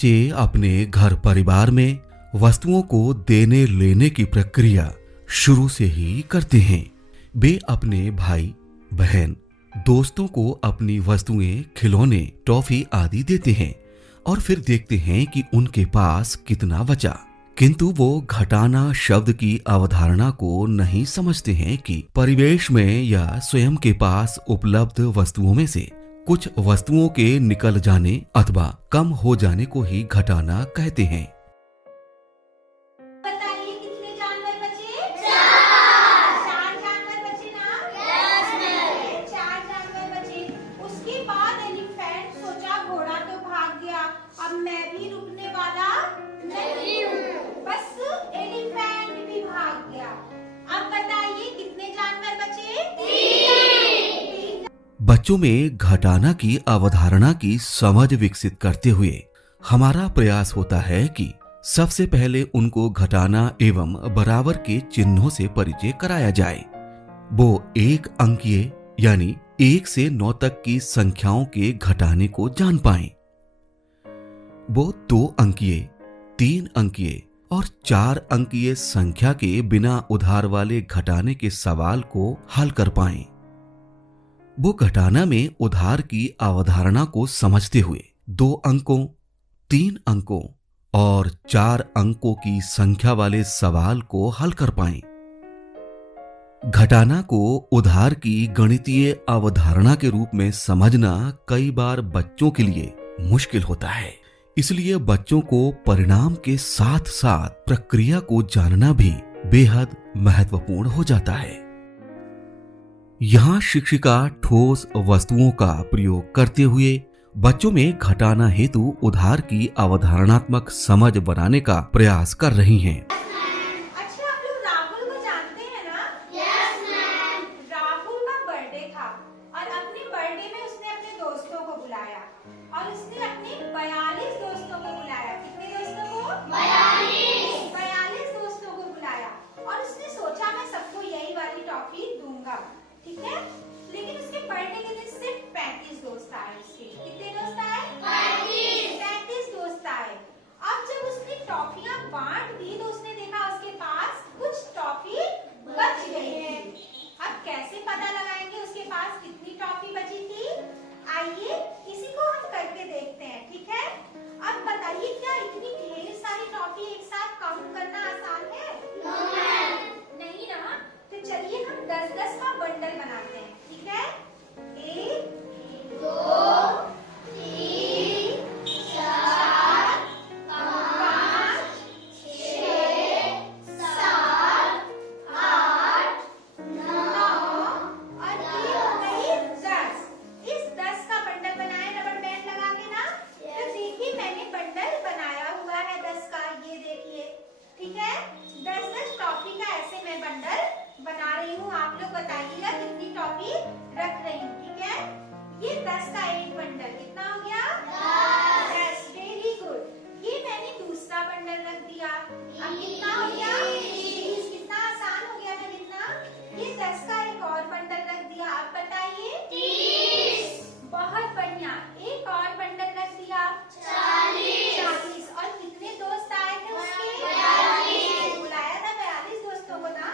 बच्चे अपने घर परिवार में वस्तुओं को देने लेने की प्रक्रिया शुरू से ही करते हैं। वे अपने भाई बहन दोस्तों को अपनी वस्तुएं, खिलौने, टॉफी आदि देते हैं और फिर देखते हैं कि उनके पास कितना बचा। किंतु वो घटाना शब्द की अवधारणा को नहीं समझते हैं कि परिवेश में या स्वयं के पास उपलब्ध वस्तुओं में से कुछ वस्तुओं के निकल जाने अथवा कम हो जाने को ही घटाना कहते हैं। बताइए कितने जानवर बचे? 4 जानवर बचे ना? यस। 4 जानवर बचे। उसके बाद एलिफेंट सोचा घोड़ा तो भाग गया, अब मैं भी रुकने वाला नहीं हूँ। बस एलिफेंट भी भाग गया। अब बताइए कितने जानवर बचे? 3। बच्चों में घटाना की अवधारणा की समझ विकसित करते हुए हमारा प्रयास होता है कि सबसे पहले उनको घटाना एवं बराबर के चिन्हों से परिचय कराया जाए। वो 1 अंकीय यानी 1 से 9 तक की संख्याओं के घटाने को जान पाएं। वो 2 अंकीय, 3 अंकीय और 4 अंकीय संख्या के बिना उधार वाले घटाने के सवाल को हल कर पाएं। वो घटाना में उधार की अवधारणा को समझते हुए 2 अंकों, 3 अंकों और 4 अंकों की संख्या वाले सवाल को हल कर पाएं। घटाना को उधार की गणितीय अवधारणा के रूप में समझना कई बार बच्चों के लिए मुश्किल होता है। इसलिए बच्चों को परिणाम के साथ साथ प्रक्रिया को जानना भी बेहद महत्वपूर्ण हो जाता है। यहाँ शिक्षिका ठोस वस्तुओं का प्रयोग करते हुए बच्चों में घटाना हेतु उधार की अवधारणात्मक समझ बनाने का प्रयास कर रही हैं। अच्छा, आप लोग राहुल को जानते हैं ना? Yes ma'am. राहुल का बर्थडे था और अपने बर्थडे में उसने अपने दोस्तों को बुलाया और उसने अपने 42 दोस्तों को बुलाया। कितने दोस्तों को? 42 दोस्तों को बुलाया और उसने सोचा मैं सबको यही वाली टॉफी दूंगा, ठीक है? लेकिन उसके बर्थडे के दिन सिर्फ 35 दोस्त आए। उसके कितने दोस्त आए? 35 दोस्त आए। अब जब उसने टॉफियां बांट दी तो उसने देखा उसके पास कुछ टॉफी बच गई है। अब कैसे पता लगाएंगे उसके पास कितनी टॉफी बची थी? आइए इसी को हम करके देखते हैं, ठीक है? अब बताइए क्या इतनी ढेर सारी टॉफी एक साथ काउंट करना आसान है? नहीं ना। तो चलिए हम 10-10 का बंडल बनाते हैं, ठीक है? 1 2 3 4 5 6 7 8 9 और ये हो गई 10। इस 10 का बंडल बनाए रबर बैंड लगा के ना। तो देखिए मैंने बंडल बनाया हुआ है 10 का, ये देखिए, ठीक है? 10-10 टॉफी का ऐसे मैं बंडल बना रही हूँ। आप लोग बताइएगा कितनी टॉफी रख रही हूँ, ठीक है? ये 10 का एक बंडल कितना हो गया? 10। Very good. ये मैंने दूसरा बंडल रख दिया। अब कितना हो गया? 20। कितना आसान हो गया ना कितना? ये 10 का एक और बंडल रख दिया। आप बताइए? 30। बहुत बढ़िया। एक और बंडल रख दिया। 40। और कितने दोस्त आए थे उसके? 42। बुलाया था 42 दोस्तों को ना,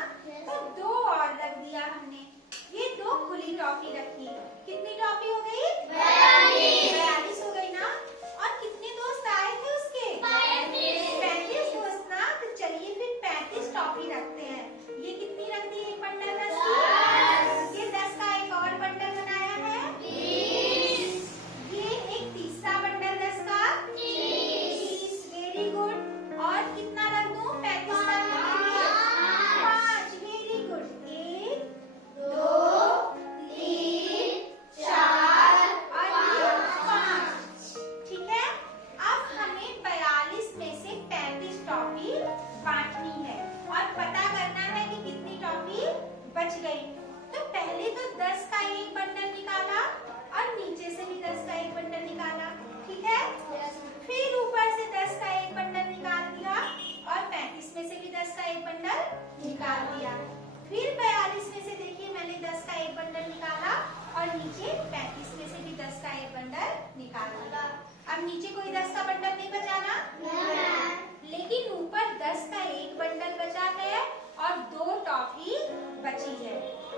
तो 2 और रख दिया हमने। ये 2 खुली टॉफी रखी। कितनी टॉफी हो गई? 42 हो गई ना। और कितने दोस्त आए थे उसके? 35 दोस्त ना। तो चलिए फिर 35 टॉफी रखते हैं। ये कितनी रख दी एक बंडल 10 की? ये 10 का एक और बंडल बनाया है 20। ये एक तीसरा बंडल 10 का 30। Very good. और कितना रख दूं 35 का? 5। Very good. 1 2 3 4 और ये 5, ठीक है? अब हमें 42 में से 35 टॉफी बांटनी है और पता करना है कि कितनी टॉफी बच गई। तो पहले तो 10 का एक बंडल निकाला और नीचे से भी 10 का एक बंडल निकाला, ठीक है? फिर ऊपर से 10 का एक बंडल निकाल दिया और 35 में से भी 10 का एक बंडल निकाल दिया। फिर 42 में से देखिए मैंने 10 का एक बंडल निकाला और नीचे 35 में से भी 10 का एक बंडल निकाल दिया। अब नीचे कोई 10 का बंडल नहीं बचा ना? लेकिन ऊपर 10 का एक बंडल बचा है और 2 टॉफी बची है।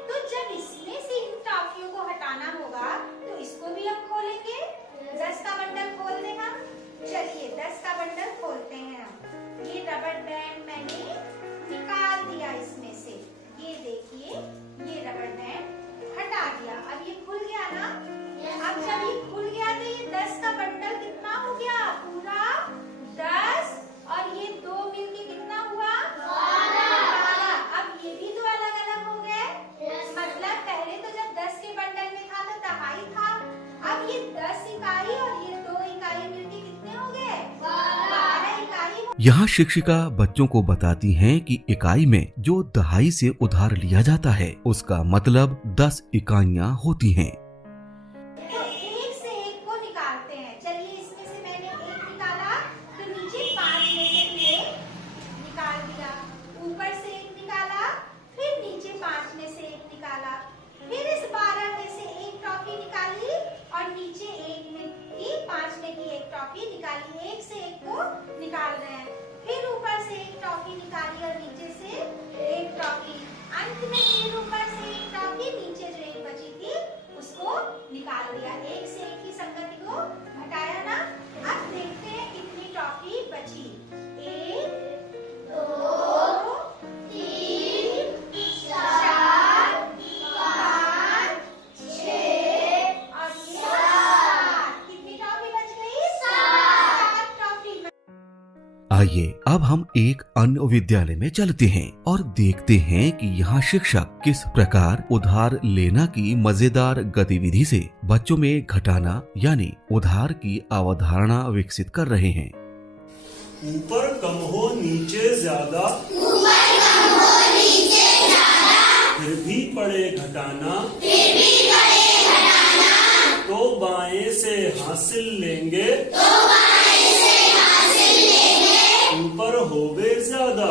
तो जब इसमें से इन टॉफियों को हटाना होगा तो इसको भी हम खोलेंगे। 10 का बंडल खोल दें हम। चलिए 10 का बंडल खोलते हैं हम। ये रबर बैंड मैंने निकाल दिया इसमें से। ये देखिए, ये रबर बैंड हटा दिया। अब ये खुल गया ना? अब जब ये खुल गया तो ये 10 का बंडल कितना हो गया? पूरा 10 और ये 2 मिलके कितना हुआ? 12। अब ये भी 2 अलग अलग हो गए। मतलब पहले तो जब 10 के बंडल में था तो दहाई था। अब ये 10 इकाई और ये 2 इकाई मिलके कितने हो गए? 12 इकाई। यहाँ शिक्षिका बच्चों को बताती हैं कि इकाई में जो दहाई से उधार लिया जाता है उसका मतलब 10 इकाइयाँ होती हैं। तो एक से एक को निकालते हैं। चलिए इसमें से मैंने एक निकाला तो नीचे 5 में से भी एक निकाल दिया। ऊपर से एक निकाला, फिर नीचे 5 में से एक निकाला। फिर इस 12 में से एक टॉफी निकाली और नीचे 1 में की 5 में की एक टॉफी निकाली। एक से एक को निकाल रहे हैं। फिर ऊपर से एक टॉफी निकाली और नीचे से एक टॉफी। अंत में फिर ऊपर से एक टॉफी, नीचे जो एक बची थी उसको निकाल दिया। एक से एक की संगति को घटाया ना? अब देखते हैं कितनी टॉफी बची। 1 2 3 4 5 6 और 7। कितनी टॉफी बच गई? 7 टॉफी। आइए अब हम एक अन्य विद्यालय में चलते हैं और देखते हैं कि यहाँ शिक्षक किस प्रकार उधार लेना की मजेदार गतिविधि से बच्चों में घटाना यानी उधार की अवधारणा विकसित कर रहे हैं। ऊपर कम हो नीचे ज्यादा, फिर भी पड़े घटाना, तो बाएं से हासिल लेंगे, ऊपर होवे ज्यादा,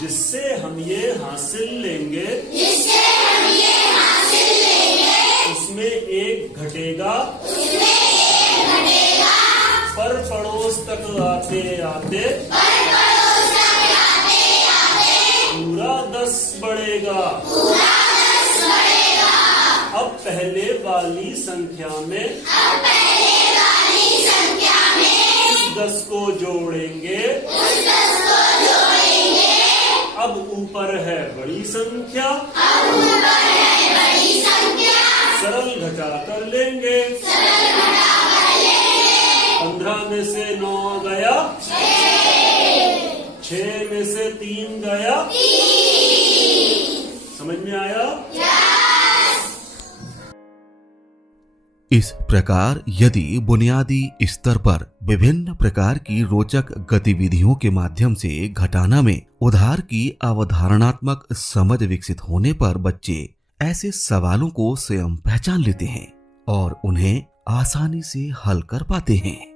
जिससे हम ये हासिल लेंगे, उसमें एक घटेगा, पर पड़ोस तक आते आते पूरा 10 बढ़ेगा। अब पहले वाली संख्या में इस 10 को जोड़ेंगे। अब ऊपर है बड़ी संख्या, सरल घटा कर लेंगे। 15 में से 9 गया, 6 में से 3 गया। समझ में आया? इस प्रकार यदि बुनियादी स्तर पर विभिन्न प्रकार की रोचक गतिविधियों के माध्यम से घटाना में उधार की अवधारणात्मक समझ विकसित होने पर बच्चे ऐसे सवालों को स्वयं पहचान लेते हैं और उन्हें आसानी से हल कर पाते हैं।